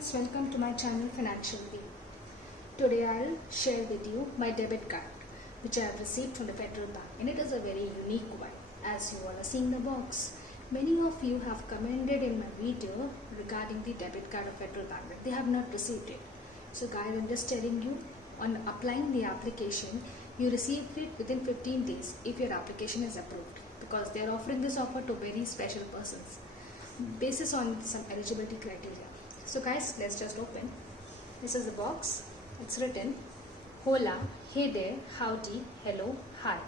friends, welcome to my channel Financial View. Today I'll share with you my debit card which I have received from the Federal Bank, and it is a very unique one. As you all are seeing the box, many of you have commented in my video regarding the debit card of Federal Bank that they have not received it. So guys, I'm just telling you, on applying the application, you receive it within 15 days if your application is approved, because they are offering this offer to very special persons basis on some eligibility criteria. So guys, let's just open. This is the box. It's written hola, hey there, howdy, hello, hi.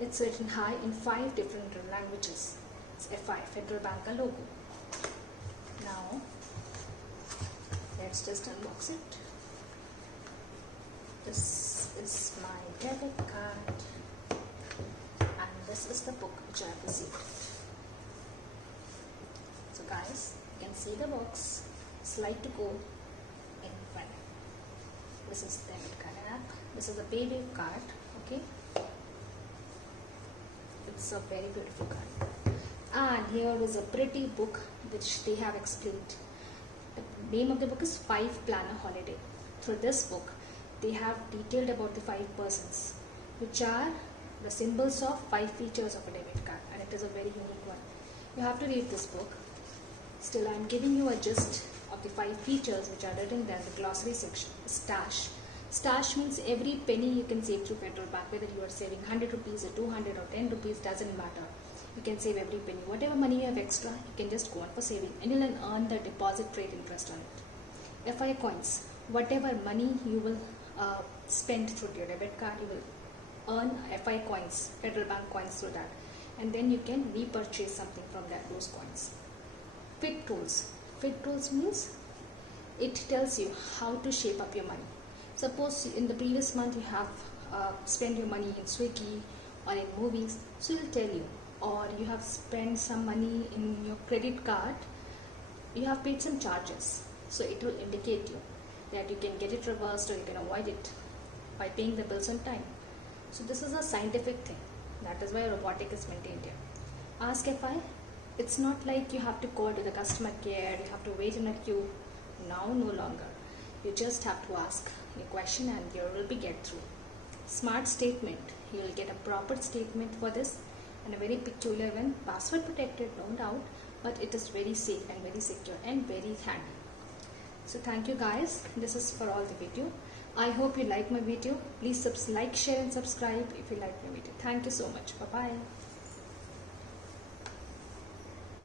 It's written hi in 5 different languages. It's FI, Federal Bank logo. Now let's just unbox it. This is my debit card and this is the book which I have received. So guys, you can see the box. Slide to go in front. This is the debit card app. This is the payday card. Okay, it's a very beautiful card. And here is a pretty book which they have explained. The name of the book is 5 Planner Holiday. Through this book, they have detailed about the 5 persons, which are the symbols of 5 features of a debit card, and it is a very unique one. You have to read this book. Still, I am giving you a gist of the 5 features which are written there in the glossary section. Stash. Stash means every penny you can save through Federal Bank, whether you are saving 100 rupees or 200 or 10 rupees, doesn't matter. You can save every penny. Whatever money you have extra, you can just go on for saving, and you'll earn the deposit rate interest on it. FI coins. Whatever money you will spend through your debit card, you will earn FI coins, Federal Bank coins through that, and then you can repurchase something from those coins. Fit tools. Fit tools means it tells you how to shape up your money. Suppose in the previous month you have spent your money in Swiggy or in movies, so it will tell you. Or you have spent some money in your credit card, you have paid some charges, so it will indicate you that you can get it reversed or you can avoid it by paying the bills on time. So this is a scientific thing. That is why robotic is maintained here. Ask FI. It's not like you have to call to the customer care, you have to wait in a queue. Now no longer. You just have to ask a question and you will be get through. Smart statement. You will get a proper statement for this, and a very peculiar one, password protected, no doubt, but it is very safe and very secure and very handy. So thank you guys. This is for all the video. I hope you like my video. Please like, share and subscribe if you like my video. Thank you so much. Bye bye.